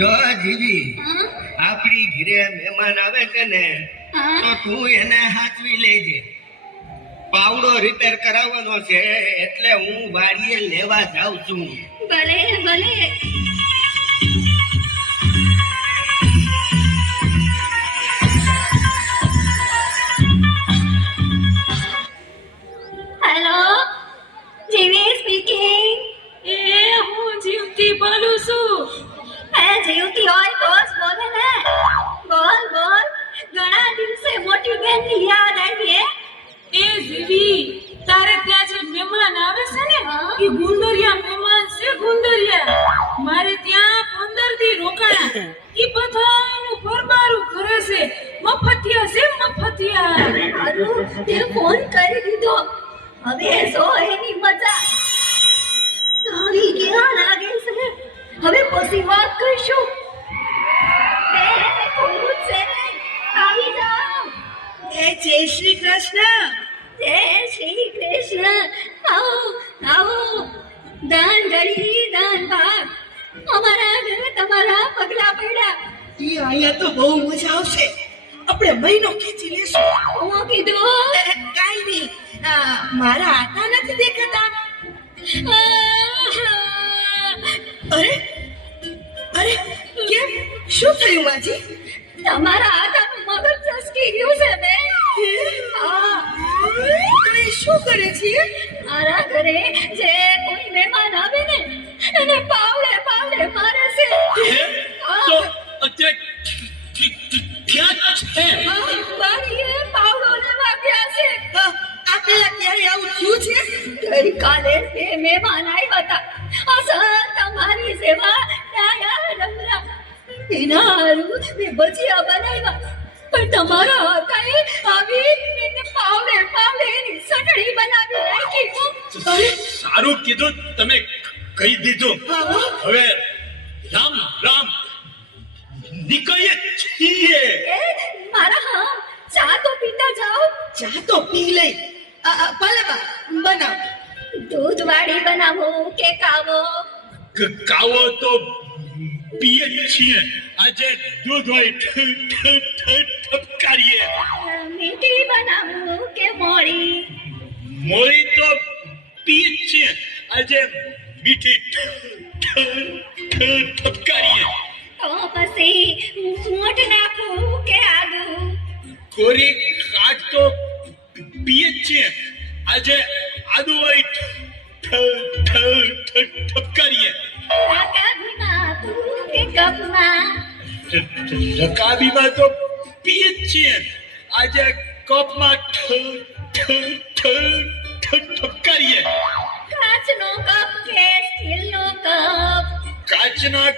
જો જીવી આપણી ઘરે મહેમાન આવે છે ને તો તું એને હાચવી લેજે. પાવડો રિપેર કરાવવાનો છે એટલે હું વાડીએ લેવા જાઉં છું. ભલે ભલે. હેલો, જીવી સ્પીકિંગ. હું જીવતી બોલું છું. જીવતી હોય તો જ બોલે ને. બોલ બોલ. ઘણા દિવસે મોટી બેનની યાદ આવી. એ જીવી, તારે ત્યાં જે મહેમાન આવે છે ને એ ગુંદરિયા મહેમાન છે. ગુંદરિયા મારે ત્યાં 15 દી રોકાણા. ઈ બધાનું પરબારું કરે છે. મફતિયા છે મફતિયા. હારું તે ફોન કરી દીધો. હવે જો એની મજા આવી કેવા લાગે છે. હવે પછી વાત કરીશું. બે કોણ છે? આવી જાઓ. જય શ્રી કૃષ્ણ. જય શ્રી કૃષ્ણ. આવો આવો. દાન ગળી દાન ભાગ. અમારા ઘરે તમારા પગલા પડ્યા. ઈ અહીંયા તો બહુ મજા આવશે. આપણે મહિનો ખેંચી લેશું. હું કીધું કાઈ નહીં. મારા આટા નથી દેખાતા. અરે અરે કેમ શું થયું માજી? તમારા હાથનું મગજ ચસકી ગયું છે બે. હા, તમે શું કરે છે? મારા ઘરે જે કોઈ મહેમાન આવે ને એને પાવડે પાવડે મારે છે. તો અત્યારે ક્યાં છે? વાડીએ પાવડો લેવા ગયા છે. આ પેલા ક્યારે આવું થયું છે? ગઈકાલે બે મહેમાન આવ્યા હતા. અસલ તમારી સેવા ડાયા ડમરા. એના હારું મેં ભજીયા બનાવ્યા. પણ તમારા હાથે આવી એને પાવડે પાવડે એની ચટણી બનાવી રાખી. સારું કીધું તમે કહી દીધું. હવે રામ રામ નીકળીએ છીએ. એ મારા હા, ચા તો પીતા જાઓ. ચા તો પી લઈ. ભલે બા બનાવ. દૂધ વાળી બનાવો કે કાવો? કાવો તો પીએ જ છીએ. આજે દૂધ હોય ઠપકારીએ. મીઠી બનાવો કે મોળી? મોળી તો પીએ જ છીએ. આજે મીઠી ઠપકારીએ. તો પછી સૂંઠ નાખું કે આદુ? કોરી આજ તો પીએ જ છીએ. આજે આદુ હોય ઠપકારીએ. રકાબીમાં તું કે કપમાં? રકાબીમાં તો પીએ જ છીએ. આજે કપમાં ઠપકારીએ. કાચનો કપ કે સ્ટીલનો કપ? કાચના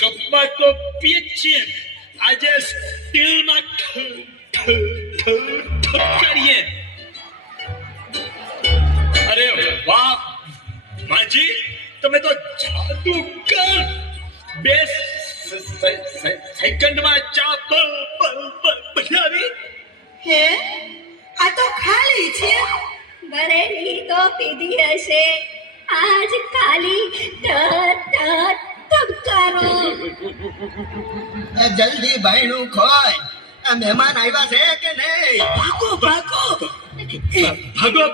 કપમાં તો પીએ જ છીએ. આજે સ્ટીલમાં ઠપકારીએ. અરે વાહ માજી, તમે તો જાદુગર. બે સેકન્ડમાં ચા બનાવી. હે આ તો ખાલી છે. ભરેલી તો પીધી હશે. આજ ખાલી તબકારો. જલ્દી ભાઈનું ખોય. આ મહેમાન આવ્યા છે કે નહીં? ભાગો ભાગો. ભાગો.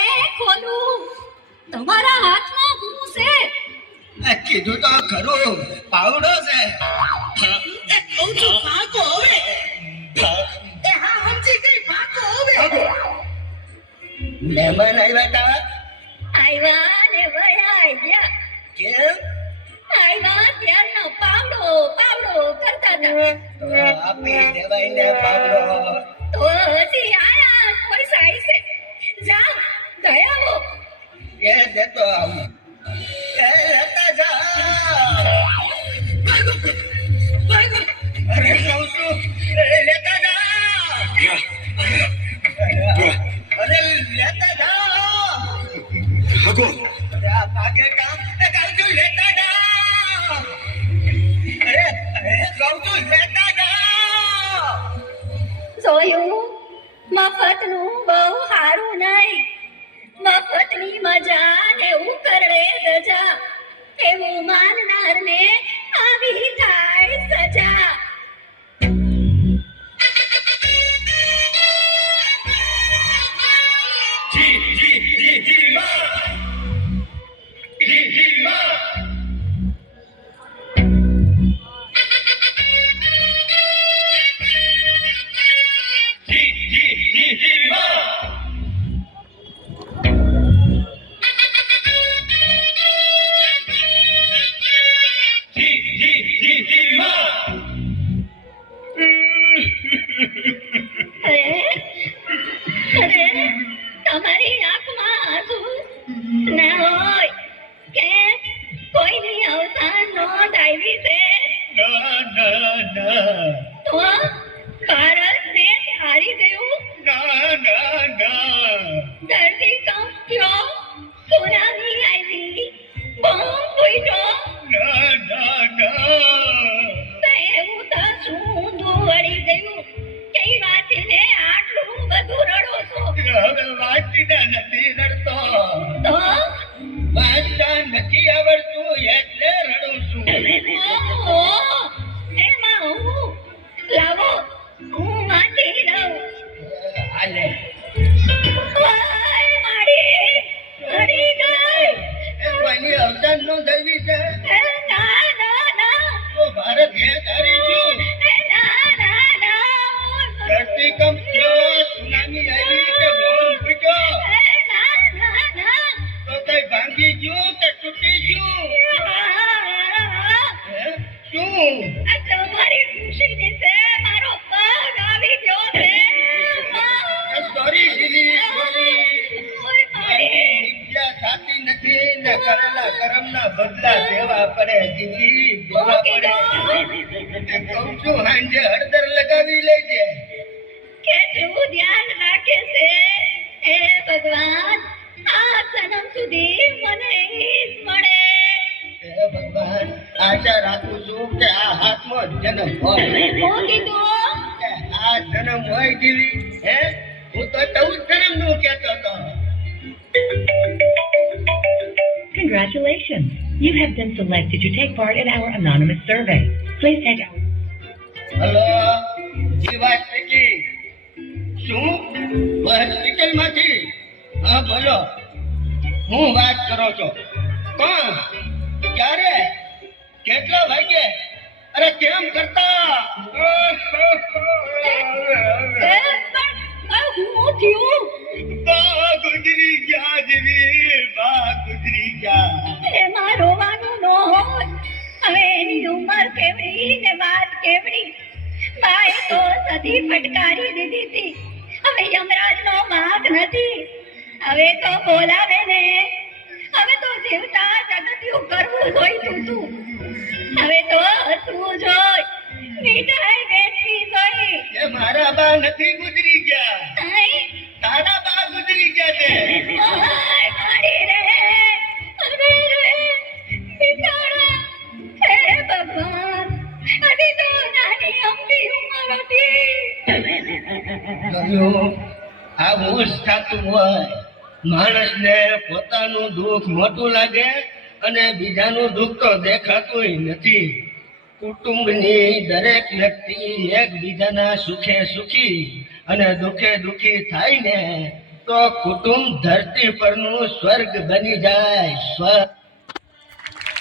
એ ખોલું. તમારા હાથમાં શું છે? કીધું તો ખરું, પાવડો છે. એ કહું છું ભાગો હવે. એ હા સમજી ગઈ. ભાગો હવે. મહેમાન આવ્યા તા આવ્યા ને વયા ગયા. કેમ? આવ્યા ત્યારનો પાવડો પાવડો કરતા હતા. તો આપી દેવાય ને પાવડો. તો હજી આયા કોઈ સાઈ છે. જા ગયા હો. એ દેતો આવું. એ લેતા જા. ભાગો ભાગો. અરે કહું છું, લેતા જા. અરે લેતા જા. ભાગો. આ ભાગે કામ. એ કહું છું લેતા જા. અરે કહું છું લેતા જા. જોયું? મફતનું બહુ સારું નહીં. મફતની મજા ને ઉકરડે ગજા. એવું માનનારને આવી અરે તમારી આંખમાં આંસુ ના હોય કે કોઈની અવસાન નોંધાવી છે ના ના ના તો ભારત દેશ હારી ગયું ના ના ના ધરતીકંપ થયો સુનામી આવી બોમ્બ ફૂટ્યો ના ના ના તો એવું તો શું વળી ગયું કઈ વાતને આટલું બધું રડો છો હવે વાંચતા નથી રડતો તો વાંચતા નથી આવડતું એટલે રડું છું ઓહો, એમાં હું લાવો હું વાંચી લઉં હાલે વાય માડી મરી ગઈ કોઈની અવસાન નો થવી છે ના ના ના તો ભારત દેશ હારી ગયું ના ના ના ધરતીકંપ થયો સુનામી આવી કે બોમ્બ ફૂટ્યો ના ના ના તો કઈ ભાંગી ગયું કે તૂટી ગયું હે? શું આ તમારી ખુશીની છે મારો પગ આવી ગયો છે સોરી જીવી સોરી ઓય માડી વિદ્યા સાચી નથી ને કરેલા કર્મના બદલા દેવા પડે જીવી દેવા પડે કહું છું હાંજે હળદર લગાવી લેજે કેટલું ધ્યાન રાખે છે હે ભગવાન આ જન્મ સુધી મને ઈજ મળે હે ભગવાન આશા રાખું છું કે આ હાથમાં જ જન્મ હોય હું કીધું કે આ જન્મ હોય જીવી હે હું તો 14 જન્મનું કહેતો હતો Congratulations! You have been selected to take part in our anonymous survey. Please take our... hello Jiva speaking શું હોસ્પિટલમાંથી હા બોલો હું વાત કરો છો કોણ ક્યારે કેટલા વાગે અરે કેમ કરતા હું થયું બા ગુજરી ગયા જીવી બા ગુજરી ગયા એમાં રોવાનું ન હોય હવે એની ઉંમર કેવડી ને વાત કેવડી બાએ તો સદી ફટકારી દીધી હતી હવે યમરાજનો માગ નથી હવે તો બોલાવે ને હવે તો જીવતા જગત્યું કરવું જોઈતું તું હવે તો હસવું જોઈ મીઠાઈ વેચવી જોઈ એ મારા બા નથી ગુજરી ગયા નહીં તારા બા ગુજરી ગયા છે ઓય મારી રે અરે રે બિચારા હે ભગવાન અભી તો નાની અમથી ઉંમર હતી કહ્યું આવું જ થતું હોય માણસને પોતાનું દુઃખ મોટું લાગે અને બીજાનું દુઃખ તો દેખાતું નથી કુટુંબની દરેક વ્યક્તિ એકબીજાના સુખે સુખી અને દુઃખે દુઃખી થાય ને તો કુટુંબ ધરતી પરનું સ્વર્ગ બની જાય સ્વર્ગ